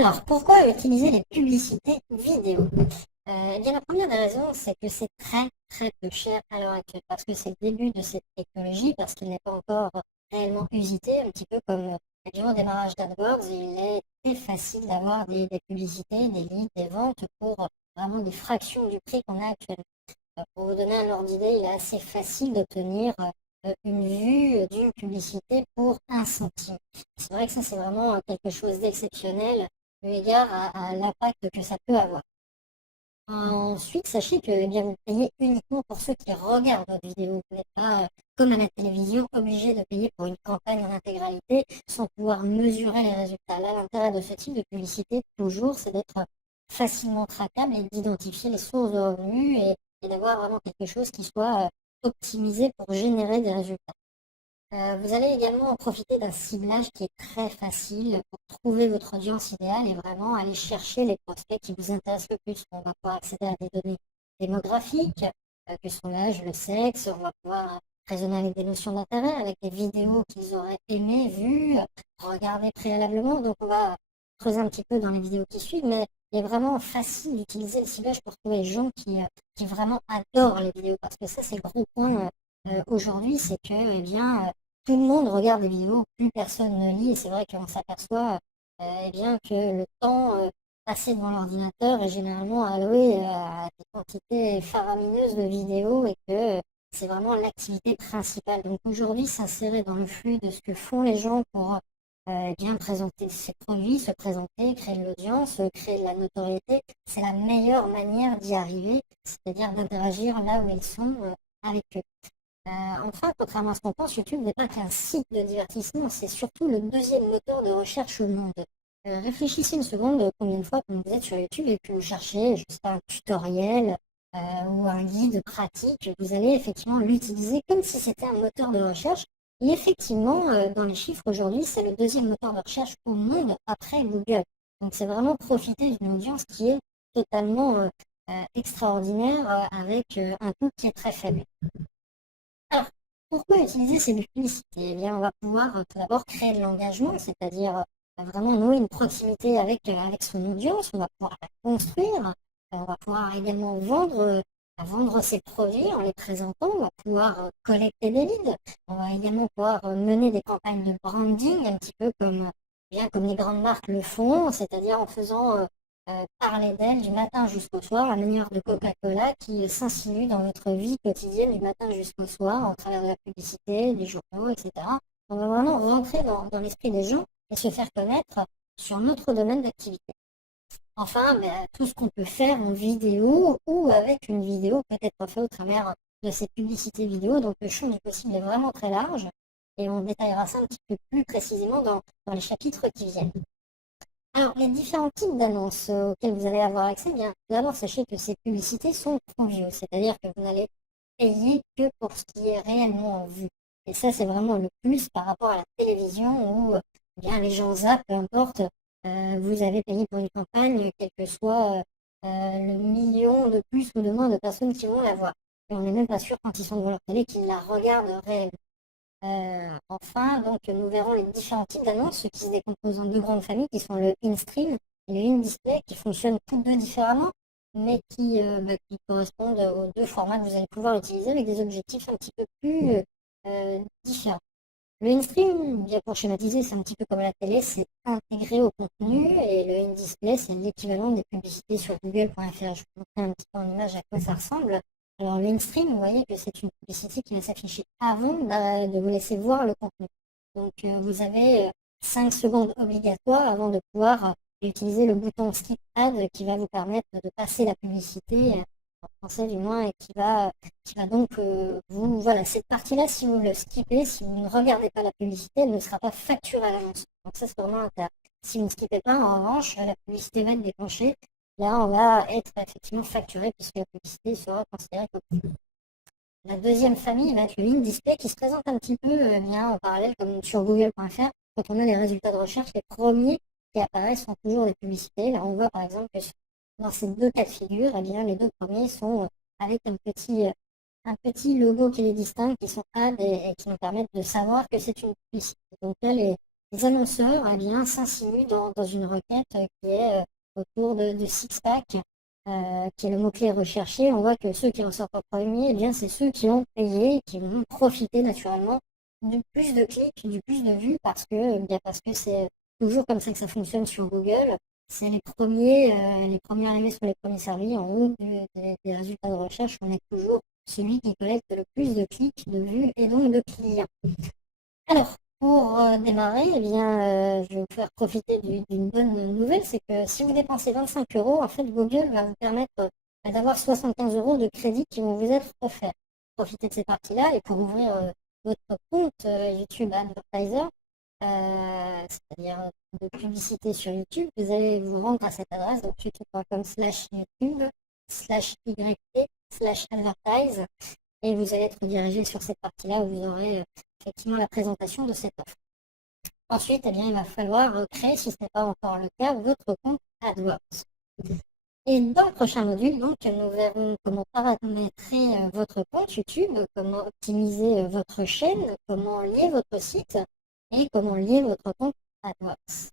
Alors, pourquoi utiliser les publicités vidéo? Eh bien, la première des raisons, c'est que c'est très, très peu cher à l'heure actuelle, parce que c'est le début de cette technologie, parce qu'il n'est pas encore réellement usité, un petit peu comme durant le démarrage d'AdWords, il est très facile d'avoir des publicités, des leads, des ventes pour vraiment des fractions du prix qu'on a actuellement. Pour vous donner un ordre d'idée, il est assez facile d'obtenir une vue d'une publicité pour 1 centime. C'est vrai que ça, c'est vraiment quelque chose d'exceptionnel eu égard à l'impact que ça peut avoir. Ensuite, sachez que eh bien, vous payez uniquement pour ceux qui regardent votre vidéo. Vous n'êtes pas, comme à la télévision, obligé de payer pour une campagne en intégralité sans pouvoir mesurer les résultats. Là, l'intérêt de ce type de publicité, toujours, c'est d'être facilement traquable et d'identifier les sources de revenus et d'avoir vraiment quelque chose qui soit optimisé pour générer des résultats. Vous allez également en profiter d'un ciblage qui est très facile pour trouver votre audience idéale et vraiment aller chercher les prospects qui vous intéressent le plus. On va pouvoir accéder à des données démographiques, que sont l'âge, le sexe, on va pouvoir raisonner avec des notions d'intérêt, avec des vidéos qu'ils auraient aimé, vues, regardées préalablement. Donc on va creuser un petit peu dans les vidéos qui suivent, mais il est vraiment facile d'utiliser le ciblage pour trouver les gens qui vraiment adorent les vidéos, parce que ça c'est le gros point aujourd'hui, c'est que eh bien, tout le monde regarde des vidéos, plus personne ne lit, et c'est vrai qu'on s'aperçoit eh bien, que le temps passé devant l'ordinateur est généralement alloué à des quantités faramineuses de vidéos et que c'est vraiment l'activité principale. Donc aujourd'hui, s'insérer dans le flux de ce que font les gens pour eh bien présenter ses produits, se présenter, créer de l'audience, créer de la notoriété, c'est la meilleure manière d'y arriver, c'est-à-dire d'interagir là où ils sont avec eux. Enfin, contrairement à ce qu'on pense, YouTube n'est pas qu'un site de divertissement, c'est surtout le deuxième moteur de recherche au monde. Réfléchissez une seconde combien de fois quand vous êtes sur YouTube et que vous cherchez, je sais pas, un tutoriel ou un guide pratique, vous allez effectivement l'utiliser comme si c'était un moteur de recherche. Et effectivement, dans les chiffres aujourd'hui, c'est le deuxième moteur de recherche au monde après Google. Donc c'est vraiment profiter d'une audience qui est totalement extraordinaire avec un coût qui est très faible. Alors, pourquoi utiliser ces publicités? Eh bien, on va pouvoir tout d'abord créer de l'engagement, c'est-à-dire vraiment nouer une proximité avec son audience, on va pouvoir la construire, on va pouvoir également vendre ses produits en les présentant, on va pouvoir collecter des leads, on va également pouvoir mener des campagnes de branding, un petit peu bien comme les grandes marques le font, c'est-à-dire en faisant parler d'elle du matin jusqu'au soir, la manière de Coca-Cola qui s'insinue dans votre vie quotidienne du matin jusqu'au soir, au travers de la publicité, des journaux, etc. On va vraiment rentrer dans l'esprit des gens et se faire connaître sur notre domaine d'activité. Enfin, tout ce qu'on peut faire en vidéo ou avec une vidéo peut être fait au travers de ces publicités vidéo. Donc le champ du possible est vraiment très large et on détaillera ça un petit peu plus précisément dans les chapitres qui viennent. Alors, les différents types d'annonces auxquelles vous allez avoir accès, bien, tout d'abord, sachez que ces publicités sont pro-view, c'est-à-dire que vous n'allez payer que pour ce qui est réellement vu. Et ça, c'est vraiment le plus par rapport à la télévision où bien, les gens zappent, peu importe, vous avez payé pour une campagne, quel que soit le million de plus ou de moins de personnes qui vont la voir. Et on n'est même pas sûr, quand ils sont devant leur télé, qu'ils la regardent réellement. Enfin, donc, nous verrons les différents types d'annonces qui se décomposent en deux grandes familles qui sont le in-stream et le in-display qui fonctionnent tous deux différemment, mais qui correspondent aux deux formats que vous allez pouvoir utiliser avec des objectifs un petit peu plus différents. Le in-stream, bien pour schématiser, c'est un petit peu comme la télé, c'est intégré au contenu et le in-display, c'est l'équivalent des publicités sur google.fr. Je vais vous montrer un petit peu en image à quoi ça ressemble. Alors, l'in-stream, vous voyez que c'est une publicité qui va s'afficher avant de vous laisser voir le contenu. Donc, vous avez 5 secondes obligatoires avant de pouvoir utiliser le bouton Skip Ad qui va vous permettre de passer la publicité, en français du moins, et qui va donc voilà, cette partie-là, si vous le skippez, si vous ne regardez pas la publicité, elle ne sera pas facturée à l'annonce. Donc, ça, c'est vraiment intéressant. Si vous ne skippez pas, en revanche, la publicité va être déclenchée. Là, on va être effectivement facturé puisque la publicité sera considérée comme. La deuxième famille va être le in-display qui se présente un petit peu bien en parallèle comme sur google.fr. Quand on a les résultats de recherche, les premiers qui apparaissent sont toujours des publicités. Là, on voit par exemple que dans ces deux cas de figure, eh bien, les deux premiers sont avec un petit logo qui les distingue, qui sont ad et qui nous permettent de savoir que c'est une publicité. Donc là, les annonceurs eh bien, s'insinuent dans une requête qui est autour de six-pack, qui est le mot-clé recherché. On voit que ceux qui en sortent en premier, eh bien, c'est ceux qui ont payé, qui vont profiter naturellement du plus de clics, du plus de vues, parce que c'est toujours comme ça que ça fonctionne sur Google. C'est les premiers arrivés sur les premiers servis. En haut des résultats de recherche, on est toujours celui qui collecte le plus de clics, de vues et donc de clients. Alors, pour démarrer, eh bien, je vais vous faire profiter d'une bonne nouvelle, c'est que si vous dépensez 25 euros, en fait, Google va vous permettre d'avoir 75 euros de crédit qui vont vous être offerts. Profitez de ces parties-là et pour ouvrir votre compte YouTube Advertiser, c'est-à-dire de publicité sur YouTube, vous allez vous rendre à cette adresse, donc youtube.com/YouTube/YT/advertise et vous allez être redirigé sur cette partie-là où vous aurez effectivement la présentation de cette offre. Ensuite, eh bien, il va falloir créer, si ce n'est pas encore le cas, votre compte AdWords. Et dans le prochain module, donc, nous verrons comment paramétrer votre compte YouTube, comment optimiser votre chaîne, comment lier votre site et comment lier votre compte AdWords.